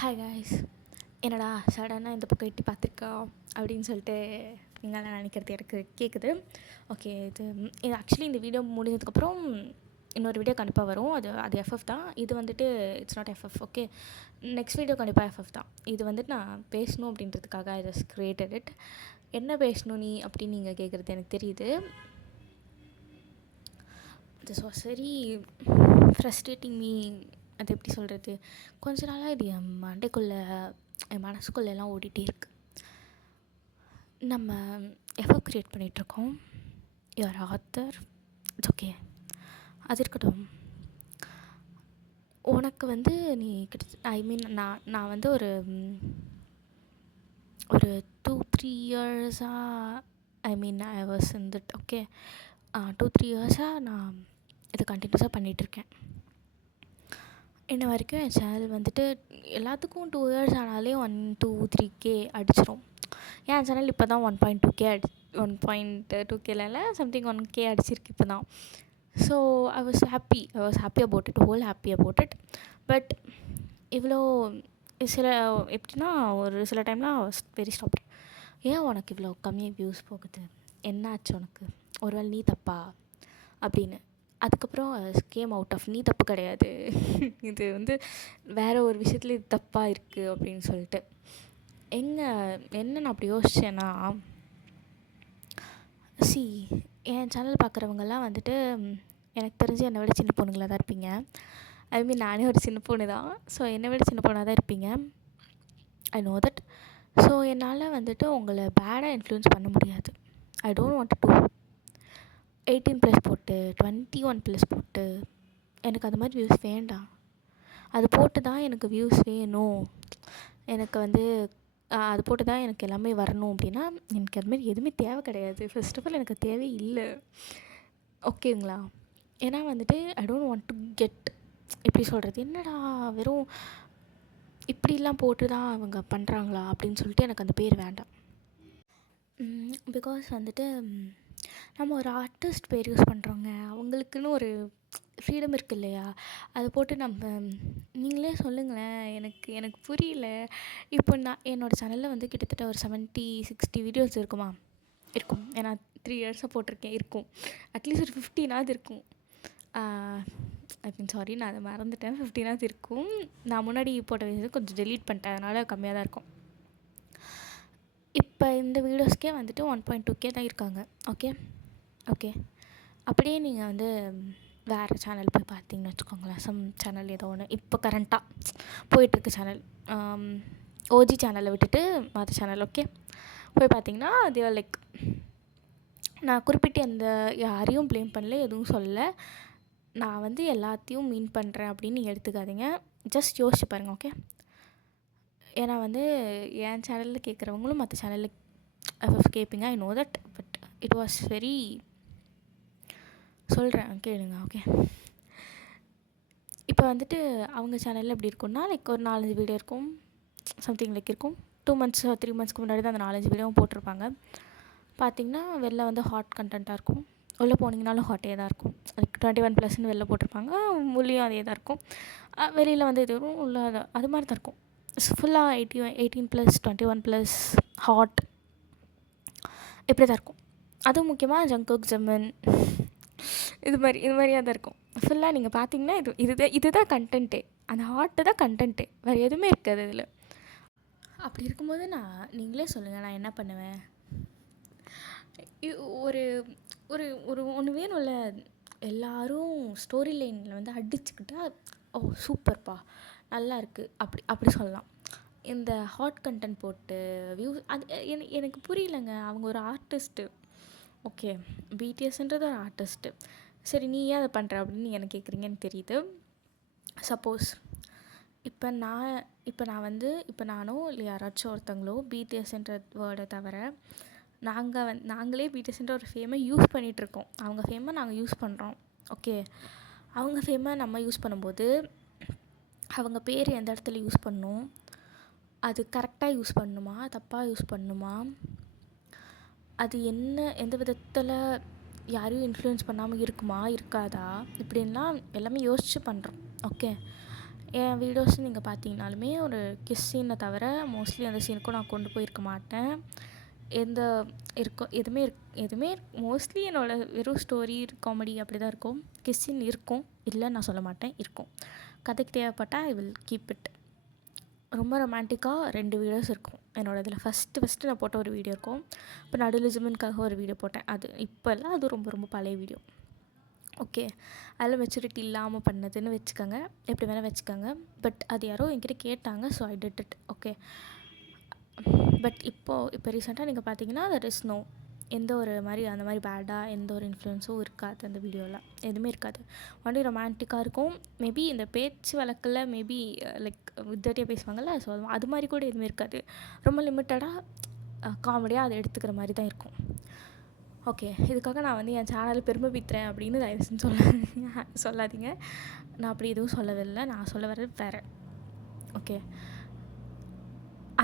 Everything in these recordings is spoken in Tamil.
ஹாய் காய்ஸ், என்னடா சடனாக இந்த பக்கம் எட்டி பார்த்துருக்கா அப்படின்னு சொல்லிட்டு நீங்களாம் நினைக்கிறது எனக்கு கேட்குது. ஓகே, இது ஆக்சுவலி இந்த வீடியோ முடிஞ்சதுக்கப்புறம் இன்னொரு வீடியோ கண்டிப்பாக வரும். அது எஃப்எஃப் தான். இது வந்துட்டு it's not FF. Okay, next video கண்டிப்பாக எஃப்எஃப் தான். இது வந்துட்டு நான் பேசணும் அப்படின்றதுக்காக ஐ ஜஸ்ட் கிரியேட்டட் இட். என்ன பேசணும் நீ அப்படின்னு நீங்கள் கேட்குறது எனக்கு தெரியுது. This was very frustrating me. அது எப்படி சொல்கிறது, கொஞ்ச நாளாக இது என் என் மனசுக்குள்ளெல்லாம் ஓடிட்டே இருக்குது. நம்ம எஃபோ க்ரியேட் பண்ணிகிட்ருக்கோம். யுவர் ஆத்தர், இட்ஸ் ஓகே, அது இருக்கட்டும். உனக்கு வந்து நீ ஐ மீன் நான் வந்து ஒரு 2-3 இயர்ஸாக I mean I was in that. Okay, 2-3 இயர்ஸாக நான் இதை கண்டினியூஸாக பண்ணிகிட்ருக்கேன். இன்ன வரைக்கும் என் சேனல் வந்துட்டு எல்லாத்துக்கும் 2 இயர்ஸ் ஆனாலே 1-2-3K அடிச்சிடும். என் சேனல் இப்போ தான் 1.2K 1.2Kல சம்திங் 1K அடிச்சிருக்கு இப்போ தான். So I was happy about it, happy about it. But இவ்வளோ எப்படின்னா ஒரு சில டைம்லாம் வெரி ஸ்டாப். ஏன் உனக்கு இவ்வளோ கம்மியாக வியூஸ் போகுது, என்ன ஆச்சு உனக்கு, ஒருவேளை நீ தப்பா அப்படின்னு. அதுக்கப்புறம் கேம் அவுட் ஆஃப் நீ தப்பு கிடையாது, இது வந்து வேறு ஒரு விஷயத்தில் இது தப்பாக இருக்குது அப்படின்னு சொல்லிட்டு. என்ன நான் அப்படி யோசித்தேன்னா, என் சேனல் பார்க்குறவங்கெல்லாம் வந்துட்டு எனக்கு தெரிஞ்சு என்னை விட சின்ன பொண்ணுங்களாக தான் இருப்பீங்க. ஐ மீன் நானே ஒரு சின்ன பொண்ணு தான். ஸோ என்னை விட சின்ன பொண்ணாக தான் இருப்பீங்க, ஐ நோ தட். ஸோ என்னால் வந்துட்டு உங்களை பேடாக இன்ஃப்ளூயன்ஸ் பண்ண முடியாது. ஐ டோன்ட் வாண்ட் டு 18+ போட்டு 21+ போட்டு எனக்கு அது மாதிரி வியூஸ் வேண்டாம். அது போட்டு தான் எனக்கு வியூஸ் வேணும், எனக்கு வந்து அது போட்டு தான் எனக்கு எல்லாமே வரணும் அப்படின்னா எனக்கு அதுமாரி எதுவுமே தேவை கிடையாது. ஃபர்ஸ்ட் ஆஃப் ஆல் எனக்கு தேவை இல்லை, ஓகேங்களா? ஏன்னா வந்துட்டு I don't want to get, எப்படி சொல்கிறது, என்னடா வெறும் இப்படிலாம் போட்டு தான் அவங்க பண்ணுறாங்களா அப்படின்னு சொல்லிட்டு எனக்கு அந்த பேர் வேண்டாம். பிகாஸ் வந்துட்டு நம்ம ஒரு ஆர்டிஸ்ட் பேர் யூஸ் பண்ணுறோங்க, அவங்களுக்குன்னு ஒரு ஃப்ரீடம் இருக்குது இல்லையா? அதை போட்டு நம்ம நீங்களே சொல்லுங்களேன், எனக்கு புரியல. இப்போ நான் என்னோடய சேனலில் வந்து கிட்டத்தட்ட ஒரு 70-60 வீடியோஸ் இருக்கும். ஏன்னா 3 இயர்ஸாக போட்டிருக்கேன், இருக்கும். அட்லீஸ்ட் ஒரு 15ஆவது இருக்கும். ஐ மீன் சாரி, நான் அதை மறந்துட்டேன். 15ஆவது இருக்கும். நான் முன்னாடி போட்ட வீடியோ கொஞ்சம் டெலீட் பண்ணிட்டேன், அதனால் கம்மியாக தான் இருக்கும். இப்போ இந்த வீடியோஸ்க்கே வந்துட்டு 1.2K தான் இருக்காங்க. ஓகே, அப்படியே நீங்கள் வந்து வேறு சேனல் போய் பார்த்தீங்கன்னு வச்சுக்கோங்களேன். சம் சேனல் ஏதோ ஒன்று இப்போ கரண்ட்டாக போயிட்டுருக்கு சேனல், ஓஜி சேனலை விட்டுட்டு மற்ற சேனல் ஓகே போய் பார்த்தீங்கன்னா அது லைக், நான் குறிப்பிட்டு எந்த யாரையும் ப்ளேம் பண்ணல, எதுவும் சொல்லலை. நான் வந்து எல்லாத்தையும் மீன் பண்ணுறேன் அப்படின்னு நீங்கள் எடுத்துக்காதீங்க. ஜஸ்ட் யோசிச்சு பாருங்கள், ஓகே? ஏன்னா வந்து என் சேனலில் கேட்குறவங்களும் மற்ற சேனலில் கேட்பீங்க, I know that. But it was very, சொல்கிறேன் கேளுங்க, ஓகே? இப்போ வந்துட்டு அவங்க சேனலில் எப்படி இருக்கும்னா லைக் ஒரு 4-5 வீடியோ இருக்கும், சம்திங் லைக் இருக்கும். 2 months 3 monthsக்கு முன்னாடி தான் அந்த 4-5 வீடியோவும் போட்டிருப்பாங்க. பார்த்திங்கன்னா வெளில வந்து ஹாட் கண்டென்ட்டாக இருக்கும், உள்ளே போனீங்கனாலும் ஹாட்டே தான் இருக்கும். லைக் 21+ன்னு வெளில போட்டிருப்பாங்க, உள்ளேயும் அதே தான் இருக்கும். வெளியில் வந்து இது வரும், உள்ள அது மாதிரி தான் இருக்கும். ஃபுல்லாக 18+, 21+, ஹாட் இப்படி தான் இருக்கும். அதுவும் முக்கியமாக ஜங்குக், ஜெமின் இது மாதிரியாக தான் இருக்கும். ஃபுல்லாக நீங்கள் பார்த்தீங்கன்னா இதுதான் கண்டென்ட்டே, அந்த ஹாட்டு தான் கண்டென்ட்டே, வேறு எதுவுமே இருக்காது இதில். அப்படி இருக்கும்போது நீங்களே சொல்லுங்கள், நான் என்ன பண்ணுவேன்? ஒரு ஒரு ஒரு ஒன்று வேணும்ல, எல்லோரும் ஸ்டோரி லைனில் வந்து அடிச்சுக்கிட்டா ஓ சூப்பர்ப்பா நல்லா இருக்குது அப்படி சொல்லலாம். இந்த ஹாட் கண்டென்ட் போட்டு வியூஸ் அது எனக்கு புரியலைங்க. அவங்க ஒரு ஆர்டிஸ்ட்டு, ஓகே? பிடிஎஸ்ன்றது ஒரு ஆர்டிஸ்ட்டு. சரி, நீ ஏன் அதை பண்ணுற அப்படின்னு எனக்கு கேட்குறீங்கன்னு தெரியுது. சப்போஸ் இப்போ நானோ இல்லை யாராச்சும் ஒருத்தங்களோ பிடிஎஸ்ன்ற வேர்டை தவிர நாங்களே பிடிஎஸ்ன்ற ஒரு ஃபேமை யூஸ் பண்ணிகிட்ருக்கோம். அவங்க ஃபேமை நாங்கள் யூஸ் பண்ணுறோம், ஓகே? அவங்க ஃபேமை நம்ம யூஸ் பண்ணும்போது அவங்க பேர் எந்த இடத்துல யூஸ் பண்ணணும், அது கரெக்டாக யூஸ் பண்ணணுமா, தப்பாக யூஸ் பண்ணணுமா, அது எந்த விதத்தில் யாரையும் இன்ஃப்ளூயன்ஸ் பண்ணாமல் இருக்குமா இருக்காதா, இப்படின்லாம் எல்லாமே யோசித்து பண்ணுறோம், ஓகே? என் வீடியோஸ் நீங்கள் பார்த்தீங்கனாலுமே ஒரு கிஸ் சீனை தவிர மோஸ்ட்லி அந்த சீனுக்கும் நான் கொண்டு போயிருக்க மாட்டேன். எந்த எதுவுமே மோஸ்ட்லி என்னோடய வெறும் ஸ்டோரி காமெடி அப்படி தான் இருக்கும். கிஸ் சீன் இருக்கும், இல்லைன்னு நான் சொல்ல மாட்டேன், இருக்கும். கதைக்கு தேவைப்பட்டால் ஐ வில் கீப் இட். ரொம்ப ரொமான்டிக்காக 2 வீடியோஸ் இருக்கும் என்னோட இதில். ஃபஸ்ட்டு நான் போட்ட ஒரு வீடியோ இருக்கும். இப்போ நடுவில் ஜிம்முனுக்காக ஒரு வீடியோ போட்டேன். அது இப்போ இல்லை, அது ரொம்ப ரொம்ப பழைய வீடியோ. ஓகே, அதில் மெச்சூரிட்டி இல்லாமல் பண்ணதுன்னு வச்சுக்கோங்க, எப்படி வேணால் வச்சுக்கோங்க. பட் அது யாரோ என்கிட்ட கேட்டாங்க, so I did it. Okay, but இப்போ ரீசெண்டாக நீங்கள் பார்த்தீங்கன்னா தட் இஸ் நோ எந்த ஒரு மாதிரி அந்த மாதிரி பேடாக எந்த ஒரு இன்ஃப்ளூயன்ஸும் இருக்காது அந்த வீடியோவில், எதுவுமே இருக்காது. ஒன்லி ரொமான்டிக்காக இருக்கும். மேபி இந்த பேச்சு வழக்கில் மேபி லைக் வித்தட்டியாக பேசுவாங்கள்ல, ஸோ அது மாதிரி கூட எதுவுமே இருக்காது. ரொம்ப லிமிட்டடாக காமெடியாக அதை எடுத்துக்கிற மாதிரி தான் இருக்கும். ஓகே, இதுக்காக நான் வந்து என் சேனல் பெருமை பீத்துறேன் அப்படின்னு தயவு செஞ்சு சொல்லாதீங்க. நான் அப்படி எதுவும் சொல்லவில்லை. நான் சொல்ல வர்றது வேறு. ஓகே,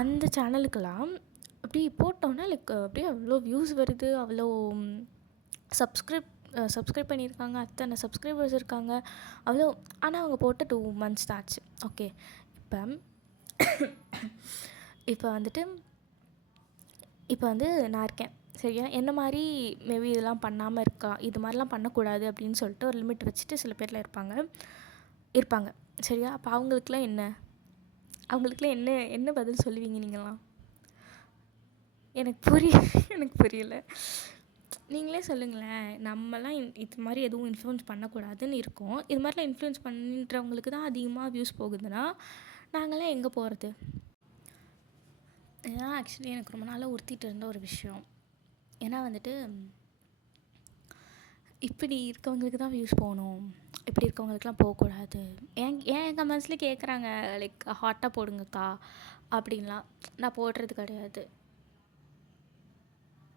அந்த சேனலுக்கெல்லாம் அப்படி போட்டோன்னா லைக் அப்படியே அவ்வளோ வியூஸ் வருது, அவ்வளோ சப்ஸ்கிரைப் பண்ணியிருக்காங்க, அத்தனை சப்ஸ்கிரைபர்ஸ் இருக்காங்க, அவ்வளோ. ஆனால் அவங்க போட்ட 2 months தான் ஆச்சு. ஓகே, இப்போ வந்து நான் இருக்கேன் சரியா. என்ன மாதிரி மேபி இதெல்லாம் பண்ணாமல் இருக்கா, இது மாதிரிலாம் பண்ணக்கூடாது அப்படின்னு சொல்லிட்டு ஒரு லிமிட் வச்சுட்டு சில பேரில் இருப்பாங்க சரியா. அப்போ அவங்களுக்குலாம் என்ன பதில் சொல்லுவீங்க நீங்களாம்? எனக்கு புரியல. நீங்களே சொல்லுங்களேன். நம்மலாம் இது மாதிரி எதுவும் இன்ஃப்ளூயன்ஸ் பண்ணக்கூடாதுன்னு இருக்கோம். இது மாதிரிலாம் இன்ஃப்ளூயன்ஸ் பண்ணுறவங்களுக்கு தான் அதிகமாக வியூஸ் போகுதுன்னா நாங்களாம் எங்கே போகிறது? இதுதான் ஆக்சுவலி எனக்கு ரொம்ப நாளாக உறுத்திட்டு இருந்த ஒரு விஷயம். ஏன்னா வந்துட்டு இப்படி இருக்கவங்களுக்கு தான் வியூஸ் போகணும், இப்படி இருக்கவங்களுக்குலாம் போகக்கூடாது. ஏன் கமெண்ட்ஸ்லேயே கேட்குறாங்க லைக் ஹாட்டாக போடுங்கக்கா அப்படின்லாம். நான் போடுறது கிடையாது.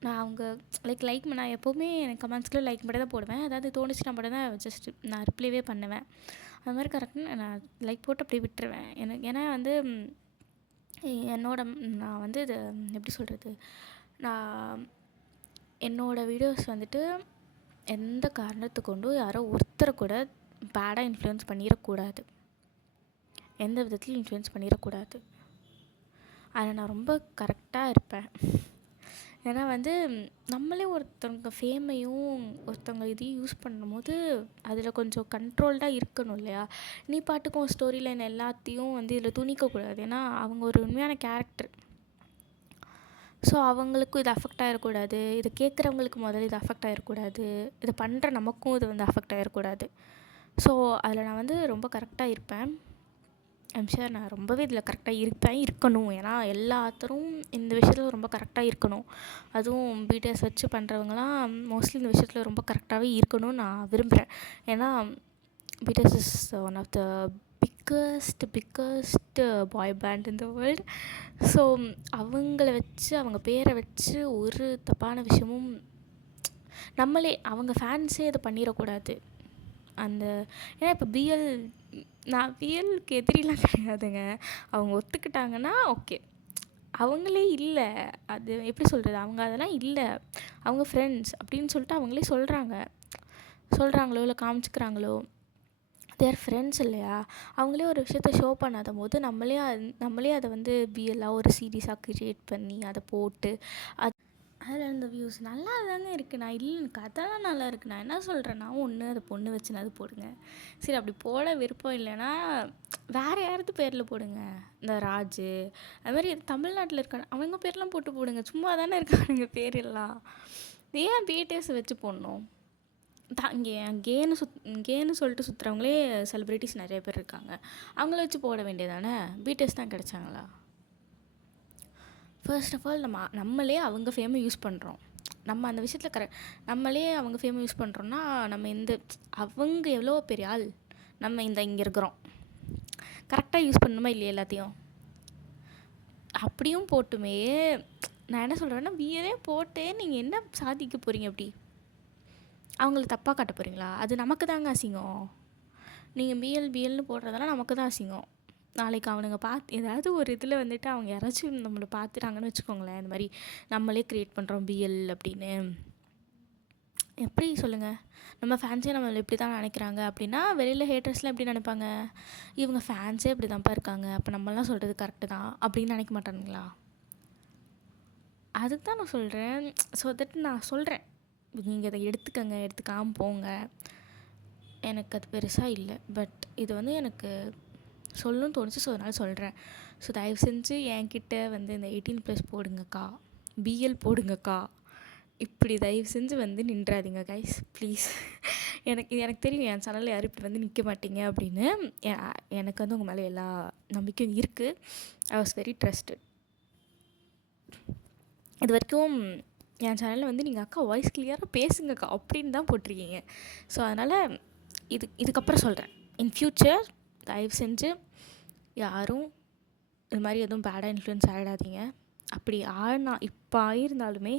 நான் அவங்க நான் எப்போவுமே எனக்கு கமெண்ட்ஸ்க்குள்ள லைக் மட்டும் தான் போடுவேன். அதாவது தோணுச்சுன்னா மட்டும் தான் ஜஸ்ட் நான் ரிப்ளைவே பண்ணுவேன். அது மாதிரி கரெக்டாக நான் லைக் போட்டு அப்படியே விட்டுருவேன். ஏன்னா வந்து நான் வந்து இது எப்படி சொல்கிறது, நான் என்னோடய வீடியோஸ் வந்துட்டு எந்த காரணத்தை கொண்டும் யாரோ ஒருத்தரை கூட பேடாக இன்ஃப்ளூயன்ஸ் பண்ணிடக்கூடாது, எந்த விதத்துலையும் இன்ஃப்ளூயன்ஸ் பண்ணிடக்கூடாது. அதில் நான் ரொம்ப கரெக்டாக இருப்பேன். ஏன்னா வந்து நம்மளே ஒருத்தவங்க ஃபேமையும் ஒருத்தவங்க இதையும் யூஸ் பண்ணும்போது அதில் கொஞ்சம் கண்ட்ரோல்டாக இருக்கணும் இல்லையா. நீ பாட்டுக்கும் ஸ்டோரி லைன் எல்லாத்தையும் வந்து இதில் துணிக்கக்கூடாது. ஏன்னா அவங்க ஒரு உண்மையான கேரக்டர். ஸோ அவங்களுக்கும் இது அஃபெக்ட் ஆகிடக்கூடாது, இதை கேட்குறவங்களுக்கு முதல்ல இது அஃபெக்ட் ஆகிடக்கூடாது, இதை பண்ணுற நமக்கும் இது வந்து அஃபெக்ட் ஆகிடக்கூடாது. ஸோ அதில் நான் வந்து ரொம்ப கரெக்டாக இருப்பேன். ஐம் ஷுர் நான் ரொம்பவே இதில் கரெக்டாக இருக்கணும். ஏன்னா எல்லா ஆத்தரும் இந்த விஷயத்தில் ரொம்ப கரெக்டாக இருக்கணும். அதுவும் பிடிஎஸ் வச்சு பண்ணுறவங்களாம் மோஸ்ட்லி இந்த விஷயத்தில் ரொம்ப கரெக்டாகவே இருக்கணும்னு நான் விரும்புகிறேன். ஏன்னா BTS is one of the biggest boy band in the world. So அவங்கள வச்சு அவங்க பேரை வச்சு ஒரு தப்பான விஷயமும் நம்மளே அவங்க ஃபேன்ஸே இதை பண்ணிடக்கூடாது. ஏன்னா இப்போ நான் பிஎல்க்கு எதிரிலாம் கிடையாதுங்க. அவங்க ஒத்துக்கிட்டாங்கன்னா ஓகே. அவங்களே இல்லை, அது எப்படி சொல்கிறது, அவங்க அதெல்லாம் இல்லை, அவங்க ஃப்ரெண்ட்ஸ் அப்படின்னு சொல்லிட்டு அவங்களே சொல்கிறாங்களோ இல்லை காமிச்சிக்கிறாங்களோ, தேர் ஃப்ரெண்ட்ஸ் இல்லையா. அவங்களே ஒரு விஷயத்த ஷோ பண்ணாத போது நம்மளே அதை வந்து பிஎல்லாக ஒரு சீரீஸாக க்ரியேட் பண்ணி அதை போட்டு அதில் இந்த வியூஸ் நல்லா தாங்க இருக்குது. நான் இல்லை, எனக்கு அதெல்லாம் நல்லா இருக்குது. நான் என்ன சொல்கிறேன்னா, ஒன்று அதை பொண்ணு வச்சுனா அது போடுங்க. சரி, அப்படி போட விருப்பம் இல்லைன்னா வேறு யாராவது பேரில் போடுங்க. இந்த ராஜு அது மாதிரி தமிழ்நாட்டில் இருக்காங்க அவங்க பேர்லாம் போடுங்க. சும்மா தானே இருக்கானுங்க பேரெல்லாம். ஏன் பிடிஎஸ் வச்சு போடணும்? கேன்னு சொல்லிட்டு சுற்றுறவங்களே செலிப்ரிட்டிஸ் நிறைய பேர் இருக்காங்க. அவங்கள வச்சு போட வேண்டியதானே. பிடிஎஸ் தான் கிடைச்சாங்களா? ஃபர்ஸ்ட் ஆஃப் ஆல் நம்மளே அவங்க ஃபேமை யூஸ் பண்ணுறோம். நம்ம அந்த விஷயத்தில் நம்மளே அவங்க ஃபேமை யூஸ் பண்ணுறோன்னா நம்ம அவங்க எவ்வளோ பெரிய ஆள், நம்ம இங்கே இருக்கிறோம். கரெக்டாக யூஸ் பண்ணணுமா இல்லையா எல்லாத்தையும்? அப்படியும் போட்டுமே நான் என்ன சொல்கிறேன்னா, பிஏலே போட்டு நீங்கள் என்ன சாதிக்க போகிறீங்க? அப்படி அவங்கள தப்பாக காட்ட போகிறீங்களா? அது நமக்கு தாங்க அசிங்கம். நீங்கள் பிஎல்னு போடுறதெல்லாம் நமக்கு தான் அசிங்கம். நாளைக்கு அவனுங்க ஏதாவது ஒரு இதில் வந்துட்டு அவங்க யாராச்சும் நம்மளை பார்த்துட்டாங்கன்னு வச்சுக்கோங்களேன், இந்த மாதிரி நம்மளே க்ரியேட் பண்ணுறோம் பிஎல் அப்படின்னு, எப்படி சொல்லுங்கள்? நம்ம ஃபேன்ஸே நம்மள இப்படி தான் நினைக்கிறாங்க அப்படின்னா, வெளியில் ஹேட்டர்ஸ்லாம் எப்படி நினைப்பாங்க? இவங்க ஃபேன்ஸே இப்படி தான்ப்பா இருக்காங்க, அப்போ நம்மலாம் சொல்கிறது கரெக்டு தான் அப்படின்னு நினைக்க மாட்டானுங்களா? அதுக்கு தான் நான் சொல்கிறேன். ஸோ தட் நான் சொல்கிறேன், நீங்கள் இதை எடுத்துக்கங்க, எடுத்துக்காமல் போங்க. எனக்கு அது பெருசாக இல்லை. பட் இது வந்து எனக்கு சொல்லணும்னு தோணுச்சு, ஸோ அதனால் சொல்கிறேன். ஸோ தயவு செஞ்சு என்கிட்ட வந்து இந்த 18+ போடுங்கக்கா, பிஎல் போடுங்கக்கா, இப்படி தயவு செஞ்சு வந்து நின்றாதீங்க கைஸ் ப்ளீஸ். எனக்கு எனக்கு தெரியும் என் சேனலில் யாரும் இப்படி வந்து நிற்க மாட்டீங்க அப்படின்னு. எனக்கு வந்து உங்கள் மேலே எல்லா நம்பிக்கையும் இருக்குது. ஐ வாஸ் வெரி ட்ரஸ்டட். இது வரைக்கும் என் சேனலில் வந்து நீங்கள் அக்கா வாய்ஸ் கிளியராக பேசுங்கக்கா அப்படின்னு தான் போட்டிருக்கீங்க. ஸோ அதனால் இதுக்கப்புறம் சொல்கிறேன், இன் ஃப்யூச்சர் தயவு செஞ்சு யாரும் இது மாதிரி எதுவும் பேடாக இன்ஃப்ளூயன்ஸ் ஆகிடாதீங்க. அப்படி இப்போ ஆகியிருந்தாலுமே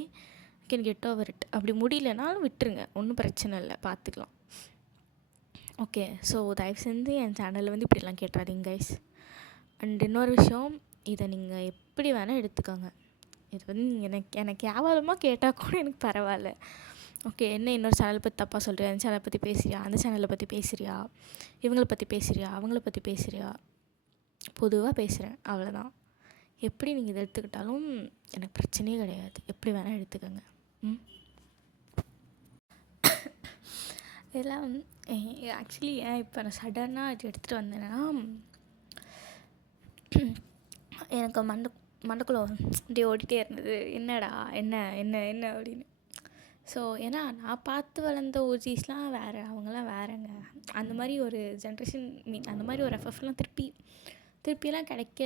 கேன் கெட் ஓவர் இட். அப்படி முடியலனாலும் விட்டுருங்க, ஒன்றும் பிரச்சனை இல்லை, பார்த்துக்கலாம். ஓகே, ஸோ தயவு செஞ்சு என் சேனலில் வந்து இப்படிலாம் கேட்டுறாதீங்க கைஸ். அண்ட் இன்னொரு விஷயம், இதை நீங்கள் எப்படி வேணால் எடுத்துக்கோங்க. இது வந்து எனக்கு கேவலமாக கேட்டால் கூட எனக்கு பரவாயில்ல. ஓகே, என்ன இன்னொரு சேனலை பற்றி தப்பாக சொல்கிறியா, அந்த சேனலை பற்றி பேசுகிறியா, அந்த சேனலை பற்றி பேசுகிறியா, இவங்களை பற்றி பேசுகிறியா, அவங்கள பற்றி பேசுகிறியா, பொதுவாக பேசுகிறேன், அவ்வளோதான். எப்படி நீங்கள் இதை எடுத்துக்கிட்டாலும் எனக்கு பிரச்சனையே கிடையாது, எப்படி வேணால் எடுத்துக்கோங்க. இதெல்லாம் வந்து ஆக்சுவலி ஏன் இப்போ நான் சடனாக இது எடுத்துகிட்டு வந்தேன்னா, எனக்கு மண்டக்குள்ளே இப்படி ஓடிட்டே இருந்தது, என்னடா என்ன என்ன என்ன அப்படின்னு. ஸோ ஏன்னா நான் பார்த்து வளர்ந்த ஓஜிஸ்லாம் வேறு, அவங்களாம் வேறுங்க. அந்த மாதிரி ஒரு ஜென்ரேஷன் அந்த மாதிரி ஒரு எஃப்எஃப்லாம் திருப்பியெல்லாம் கிடைக்க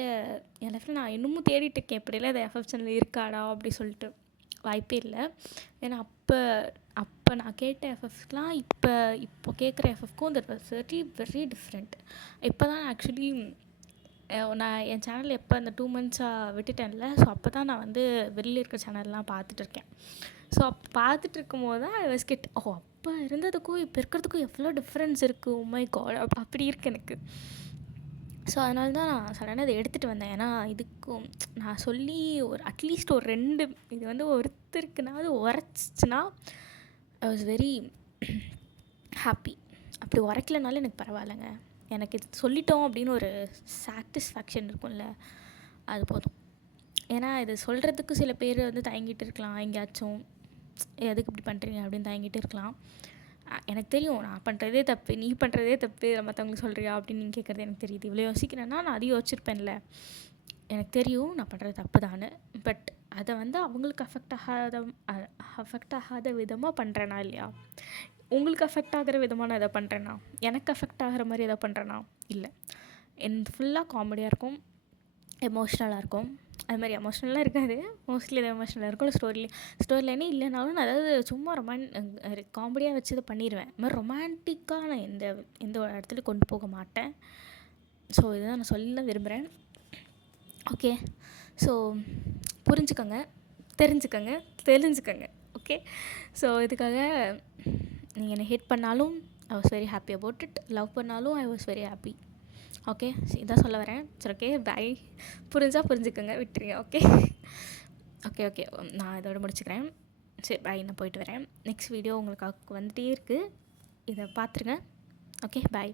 என் லைஃப்பில் நான் இன்னமும் தேடிட்டுருக்கேன். இப்படிலாம் இந்த எஃப்எஃப் சேனல் இருக்காடா அப்படி சொல்லிட்டு. வாய்ப்பே இல்லை. ஏன்னா அப்போ நான் கேட்ட எஃப்எஃப்லாம் இப்போ கேட்குற எஃப்எஃப்க்கும் that was very very different. இப்போ தான் ஆக்சுவலி நான் என் சேனல் எப்போ அந்த 2 monthஸாக விட்டுட்டேன்ல, ஸோ அப்போ தான் நான் வந்து வெளியில் இருக்கிற சேனல்லாம் பார்த்துட்ருக்கேன். ஸோ அப்போ பார்த்துட்டு இருக்கும்போது தான் ஐ வாஸ் கெட் அப்போ இருந்ததுக்கும் இப்போ இருக்கிறதுக்கும் எவ்வளோ டிஃப்ரென்ஸ் இருக்குது, oh my god அப்படி இருக்குது எனக்கு. ஸோ அதனால தான் நான் சடனாக இதை எடுத்துகிட்டு வந்தேன். ஏன்னா இதுக்கும் நான் சொல்லி ஒரு அட்லீஸ்ட் ஒரு 2 இது வந்து ஒருத்தருக்குனாவது உரைச்சிச்சின்னா ஐ வாஸ் வெரி ஹாப்பி. அப்படி உரைக்கலனாலும் எனக்கு பரவாயில்லைங்க, எனக்கு இது சொல்லிட்டோம் அப்படின்னு ஒரு சாட்டிஸ்ஃபேக்ஷன் இருக்கும்ல, அது போதும். ஏன்னா இது சொல்கிறதுக்கு சில பேர் வந்து தயங்கிட்டு இருக்கலாம், எங்கேயாச்சும் எதுக்கு இப்படி பண்ணுறீங்க அப்படின்னு தயங்கிட்டு இருக்கலாம். எனக்கு தெரியும் நான் பண்ணுறதே தப்பு, நீ பண்ணுறதே தப்பு, மற்றவங்களுக்கு சொல்கிறியா அப்படின்னு நீங்கள் கேட்குறது எனக்கு தெரியுது. இவ்வளோ யோசிக்கிறேன்னா நான் அதையும் யோசிச்சிருப்பேன்ல, எனக்கு தெரியும் நான் பண்ணுறது தப்பு தானே. பட் அதை வந்து அவங்களுக்கு அஃபெக்ட் ஆகாத விதமாக பண்ணுறேனா இல்லையா? உங்களுக்கு அஃபெக்ட் ஆகிற விதமாக நான் எதை பண்ணுறேன்னா, எனக்கு அஃபெக்ட் ஆகிற மாதிரி எதை பண்ணுறேன்னா இல்லை. எனக்கு ஃபுல்லாக காமெடியாக இருக்கும், எமோஷ்னலாக இருக்கும். அது மாதிரி எமோஷ்னலாக இருக்காது, மோஸ்ட்லி அது எமோஷ்னலாக இருக்கும். ஸ்டோரிலைனே இல்லைனாலும் நான் அதாவது சும்மா காமெடியாக வச்சு இதை பண்ணிடுவேன். இது மாதிரி ரொமான்டிக்காக நான் எந்த ஒரு இடத்துலையும் கொண்டு போக மாட்டேன். ஸோ இதுதான் நான் சொல்ல விரும்புகிறேன். ஓகே, ஸோ புரிஞ்சுக்கோங்க, தெரிஞ்சுக்கோங்க. ஓகே, ஸோ இதுக்காக நீங்கள் என்னை ஹேட் பண்ணாலும் I was very happy about it, love பண்ணாலும் I was very happy. Okay, இதான் சொல்ல வரேன். சரி, ஓகே, பை. புரிஞ்சுக்கோங்க, விட்டுருங்க. ஓகே, நான் இதோட முடிச்சுக்கிறேன். சரி, பை, நான் போயிட்டு வரேன். நெக்ஸ்ட் வீடியோ உங்களுக்கு வந்துகிட்டே இருக்குது, இதை பார்த்துருங்க. Okay, by.